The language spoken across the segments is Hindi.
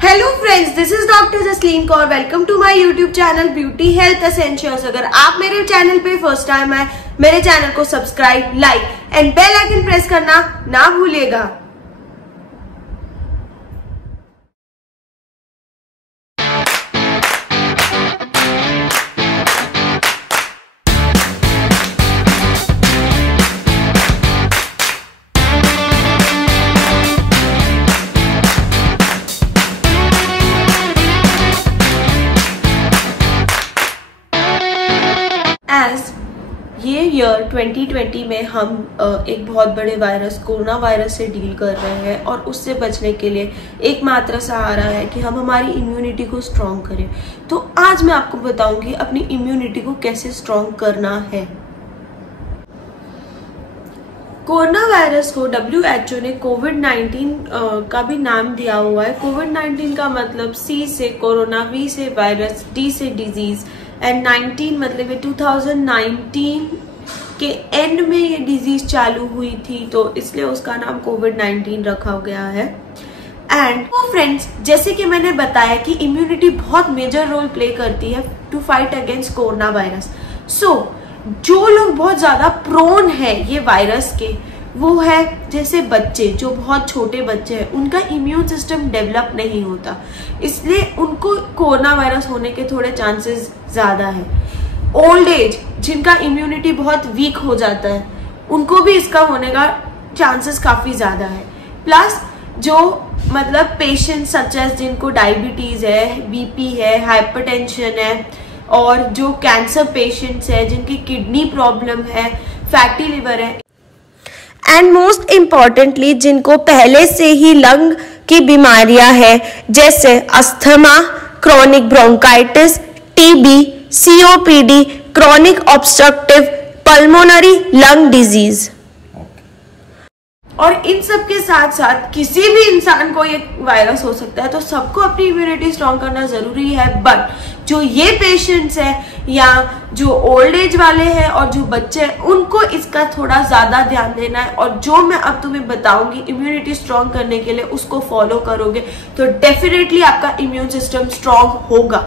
Hello friends, this is doctor Jasleen Kaur. Welcome to my YouTube channel beauty health essentials. अगर आप मेरे चैनल पे फर्स्ट टाइम है, मेरे चैनल को subscribe, like and bell icon press करना ना भूलिएगा। ये ईयर 2020 में हम एक बहुत बड़े वायरस कोरोना वायरस से डील कर रहे हैं और उससे बचने के लिए एकमात्र सहारा है कि हम हमारी इम्यूनिटी को स्ट्रॉन्ग करें। तो आज मैं आपको बताऊंगी अपनी इम्यूनिटी को कैसे स्ट्रॉन्ग करना है। कोरोना वायरस को WHO ने कोविड-19 का भी नाम दिया हुआ है। कोविड-19 का मतलब C से कोरोना, V से वायरस, D से डिजीज एंड 19 मतलब ये 2019 के एंड में ये डिजीज चालू हुई थी, तो इसलिए उसका नाम कोविड-19 रखा गया है। एंड फ्रेंड्स, जैसे कि मैंने बताया कि इम्यूनिटी बहुत मेजर रोल प्ले करती है to fight against corona virus. So जो लोग बहुत ज्यादा प्रोन है ये वायरस के, वो है जैसे बच्चे, जो बहुत छोटे बच्चे हैं, उनका इम्यून सिस्टम डेवलप नहीं होता, इसलिए उनको कोरोना वायरस होने के थोड़े चांसेस ज्यादा है। ओल्ड एज, जिनका इम्यूनिटी बहुत वीक हो जाता है, उनको भी इसका होने का चांसेस काफी ज्यादा है। प्लस जो मतलब पेशेंट्स सच एज जिनको डायबिटीज है, बीपी है, हाइपरटेंशन है, और जो कैंसर पेशेंट्स है, जिनकी किडनी प्रॉब्लम है, फैटी लिवर है, एंड मोस्ट इम्पॉर्टेंटली जिनको पहले से ही लंग की बीमारियां हैं जैसे asthma, chronic bronchitis, TB, COPD, chronic obstructive pulmonary lung disease. और इन सब के साथ साथ किसी भी इंसान को ये वायरस हो सकता है, तो सबको अपनी इम्यूनिटी स्ट्रॉन्ग करना जरूरी है। बट जो ये पेशेंट्स हैं या जो ओल्ड एज वाले हैं और जो बच्चे हैं, उनको इसका थोड़ा ज्यादा ध्यान देना है। और जो मैं अब तुम्हें बताऊंगी इम्यूनिटी स्ट्रॉन्ग करने के लिए, उसको फॉलो करोगे तो डेफिनेटली आपका इम्यून सिस्टम स्ट्रॉन्ग होगा।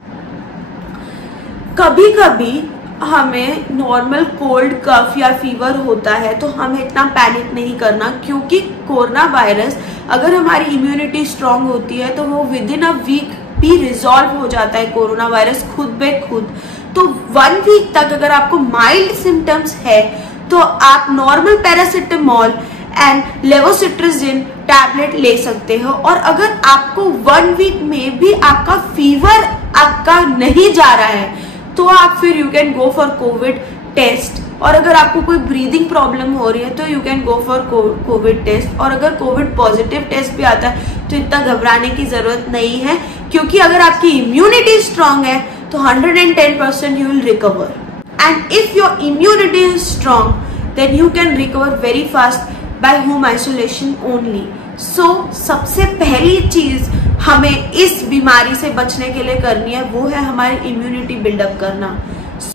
कभी कभी हमें नॉर्मल कोल्ड कफ या फीवर होता है तो हमें इतना पैनिक नहीं करना, क्योंकि कोरोना वायरस अगर हमारी इम्यूनिटी स्ट्रांग होती है तो वो विद इन अ वीक भी रिजॉल्व हो जाता है कोरोना वायरस खुद बे खुद। तो 1 वीक तक अगर आपको माइल्ड सिम्टम्स है तो आप नॉर्मल पैरासिटामोल एंड लेवोसिट्राजिन टैबलेट ले सकते हो। और अगर आपको 1 वीक में भी आपका फीवर आपका नहीं जा रहा है तो आप फिर you can go for COVID test. और अगर आपको कोई ब्रीदिंग प्रॉब्लम हो रही है तो you can go for COVID test. और अगर कोविड पॉजिटिव टेस्ट भी आता है तो इतना घबराने की जरूरत नहीं है, क्योंकि अगर आपकी इम्यूनिटी स्ट्रांग है तो 110% you will recover. And if your immunity is strong then you can recover very fast by home isolation only. So सबसे पहली चीज हमें इस बीमारी से बचने के लिए करनी है, वो है हमारी इम्यूनिटी बिल्डअप करना।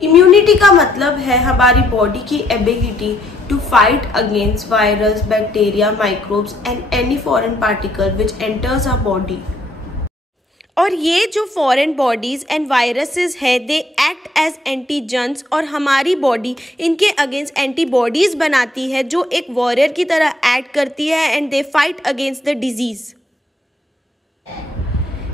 इम्यूनिटी का मतलब है हमारी बॉडी की ability to fight against virus, bacteria, microbes and any foreign particle which enters our body. और ये जो फॉरेन बॉडीज एंड वायरसेस है, दे एक्ट एज एंटीजन्स, और हमारी बॉडी इनके अगेंस्ट एंटीबॉडीज बनाती है जो एक वॉरियर की तरह एक्ट करती है and they fight against the disease.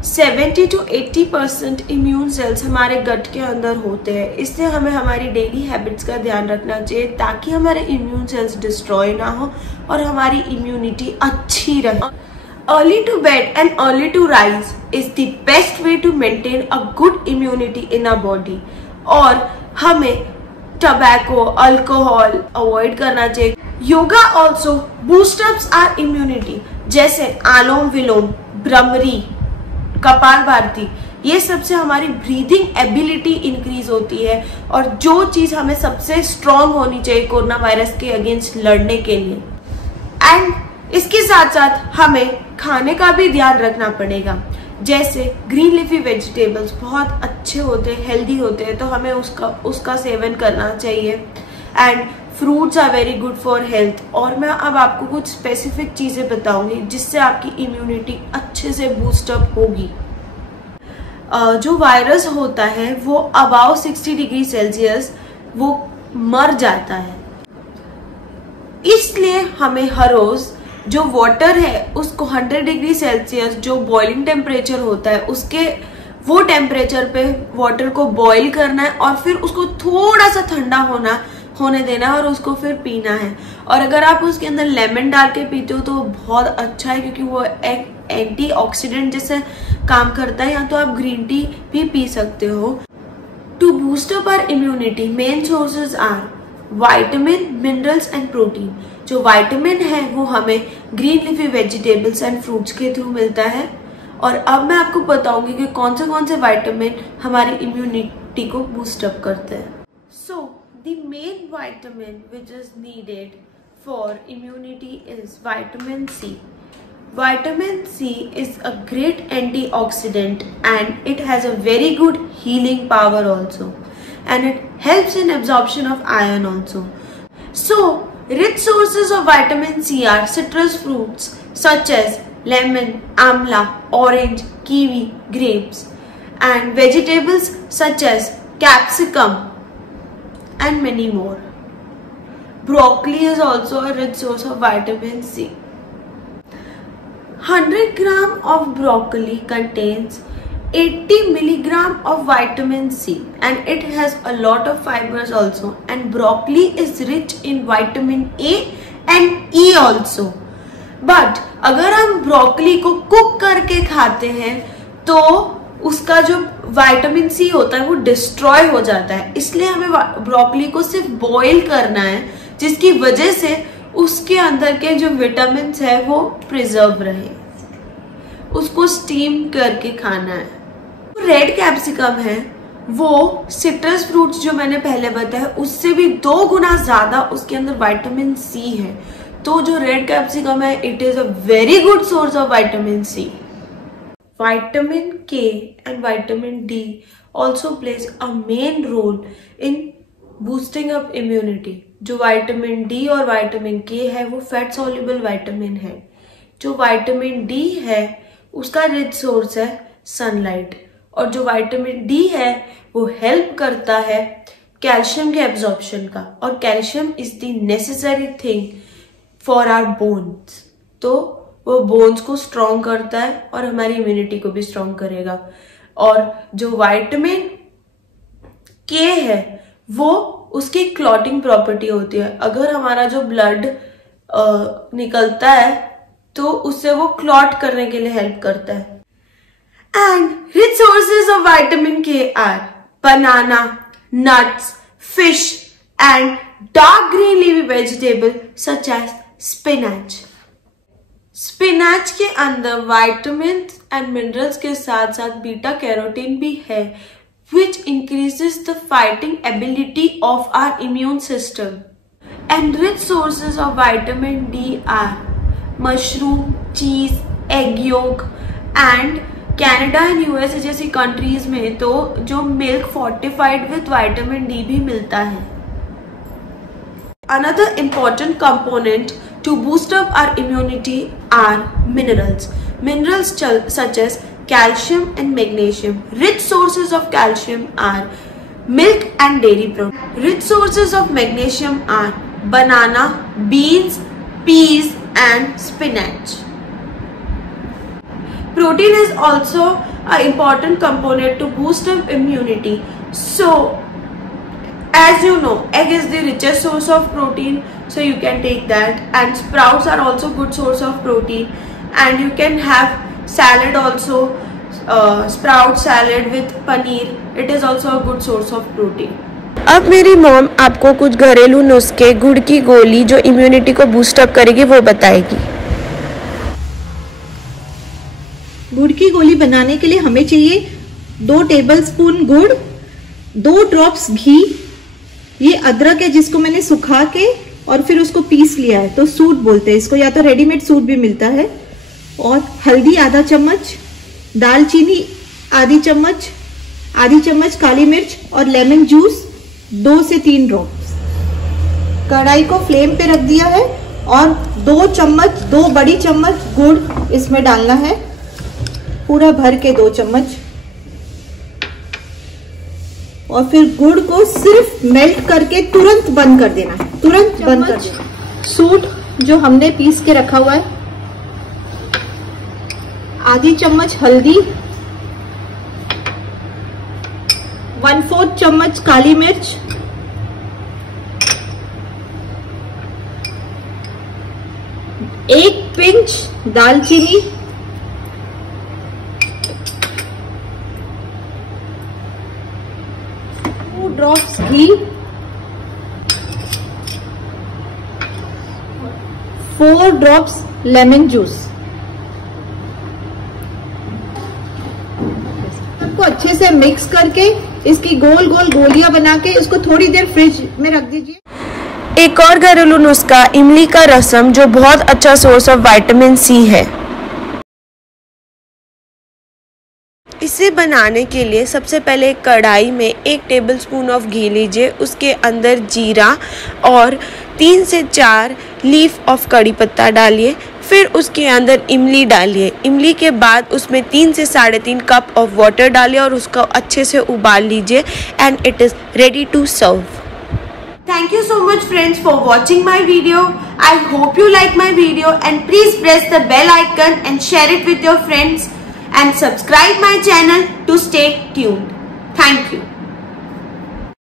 70 to 80% immune cells हमारे गट के अंदर होते हैं, इसलिए हमें हमारी डेली हैबिट्स का ध्यान रखना चाहिए ताकि हमारे इम्यून सेल्स डिस्ट्रॉय ना हो और हमारी इम्यूनिटी अच्छी रहे। Early to bed and early to rise is the best way to maintain a good immunity in our body। और हमें टबैको, अल्कोहल अवॉइड करना चाहिए। योगा ऑल्सो बूस्टअप्स आवर इम्यूनिटी, जैसे आलोम विलोम, भ्रमरी, कपालभाति, ये सबसे हमारी ब्रीदिंग एबिलिटी इंक्रीज होती है। और जो चीज हमें सबसे स्ट्रांग होनी चाहिए कोरोना वायरस के अगेंस्ट लड़ने के लिए। एंड इसके साथ साथ हमें खाने का भी ध्यान रखना पड़ेगा, जैसे ग्रीन लीफी वेजिटेबल्स बहुत अच्छे होते हैं, हेल्दी होते हैं, तो हमें उसका सेवन करना चाहिए। And fruits are very good for health. और मैं अब आपको कुछ स्पेसिफिक चीजें बताऊंगी जिससे आपकी इम्यूनिटी अच्छे से बूस्टअप होगी। जो वायरस होता है वो अबाव 60 डिग्री सेल्सियस वो मर जाता है, इसलिए हमें हर रोज जो वाटर है उसको 100 डिग्री सेल्सियस जो बॉइलिंग टेम्परेचर होता है उसके वो टेम्परेचर पे वाटर को बॉईल करना है और फिर उसको थोड़ा सा ठंडा होने देना है और उसको फिर पीना है। और अगर आप उसके अंदर लेमन डाल के पीते हो तो बहुत अच्छा है, क्योंकि वो एक एंटीऑक्सीडेंट जैसे काम करता है। या तो आप ग्रीन टी भी पी सकते हो। To boost up our immunity main sources are vitamin, minerals and protein. जो विटामिन है वो हमें green leafy vegetables and fruits के थ्रू मिलता है। और अब मैं आपको बताऊंगी कि कौन से विटामिन हमारी इम्यूनिटी को बूस्ट अप करते हैं। So the main vitamin which is needed for immunity is vitamin C. Vitamin C is a great antioxidant and it has a very good healing power also, and it helps in absorption of iron also. So rich sources of vitamin C are citrus fruits such as lemon, amla, orange, kiwi, grapes, and vegetables such as capsicum and many more. Broccoli is also a rich source of vitamin C. 100 gram of broccoli contains 80 milligram of vitamin C and it has a lot of fibers also, and broccoli is rich in vitamin A and E also. But अगर हम ब्रोकली को कुक करके खाते हैं तो उसका जो विटामिन सी होता है वो डिस्ट्रॉय हो जाता है, इसलिए हमें ब्रोकली को सिर्फ बॉईल करना है, जिसकी वजह से उसके अंदर के जो विटामिन है वो प्रिजर्व रहे। उसको स्टीम करके खाना है। रेड कैप्सिकम है वो सिट्रस फ्रूट्स जो मैंने पहले बताया उससे भी 2 गुना ज्यादा उसके अंदर विटामिन सी है। तो जो रेड कैप्सिकम है it is a very good source of vitamin C. Vitamin K and vitamin D also plays a main role in boosting up immunity. जो विटामिन डी और विटामिन के है वो फैट सॉल्युबल विटामिन है। जो विटामिन डी है उसका रिच सोर्स है सनलाइट, और जो विटामिन डी है वो हेल्प करता है कैल्शियम के एब्जॉर्प्शन का, और calcium is the necessary thing for our bones. तो वो बोन्स को स्ट्रॉन्ग करता है और हमारी इम्यूनिटी को भी स्ट्रॉन्ग करेगा। और जो विटामिन के है वो उसकी क्लॉटिंग प्रॉपर्टी होती है। अगर हमारा जो ब्लड निकलता है तो उससे वो क्लॉट करने के लिए हेल्प करता है। And rich sources of vitamin K are banana, nuts, fish and dark green leafy vegetable such as spinach. Spinach के अंदर विटामिन एंड मिनरल्स के साथ साथ बीटा कैरोटीन भी है, which increases the fighting ability of our immune system. And rich sources of vitamin D are mushroom, cheese, egg yolk, and Canada and USA जैसी कंट्रीज में तो जो milk fortified with vitamin D भी मिलता है। Another important component to boost up our immunity are minerals. Minerals such as calcium and magnesium. Rich sources of calcium are milk and dairy products. Rich sources of magnesium are banana, beans, peas and spinach. Protein is also an important component to boost up immunity. So as you know, egg is the richest source of protein, so you can take that, and sprouts are also good source of protein, and you can have salad also, sprout salad with paneer. It is also a good source of protein. अब मेरी मॉम आपको कुछ घरेलू नुस्खे गुड़ की गोली जो इम्यूनिटी को बूस्ट अप करेगी वो बताएगी। गुड़ की गोली बनाने के लिए हमें चाहिए 2 टेबलस्पून गुड़, 2 ड्रॉप्स घी, ये अदरक है जिसको मैंने सुखा के और फिर उसको पीस लिया है, तो सूट बोलते हैं इसको, या तो रेडीमेड सूट भी मिलता है, और हल्दी आधा चम्मच, दालचीनी आधी चम्मच काली मिर्च और लेमन जूस 2 से 3 ड्रॉप्स। कढ़ाई को फ्लेम पे रख दिया है और 2 बड़ी चम्मच गुड़ इसमें डालना है, पूरा भर के 2 चम्मच। और फिर गुड़ को सिर्फ मेल्ट करके तुरंत बंद कर देना है, तुरंत बंद कर देना। सूट जो हमने पीस के रखा हुआ है, आधी चम्मच हल्दी, 1/4 चम्मच काली मिर्च, एक पिंच दालचीनी, ड्रॉप्स घी, 4 ड्रॉप्स लेमन जूस। सबको अच्छे से मिक्स करके इसकी गोल गोल गोलियां बना के इसको थोड़ी देर फ्रिज में रख दीजिए। एक और घरेलू नुस्खा इमली का रसम, जो बहुत अच्छा सोर्स ऑफ विटामिन सी है। इसे बनाने के लिए सबसे पहले एक कढ़ाई में 1 टेबलस्पून ऑफ घी लीजिए, उसके अंदर जीरा और 3 से 4 लीफ ऑफ कड़ी पत्ता डालिए। फिर उसके अंदर इमली डालिए। इमली के बाद उसमें 3 से 3.5 कप ऑफ वाटर डालिए और उसको अच्छे से उबाल लीजिए and it is ready to serve. Thank you so much friends for watching my video. I hope you like my video and please press the bell icon and share it with your friends and subscribe my channel to stay tuned. Thank you.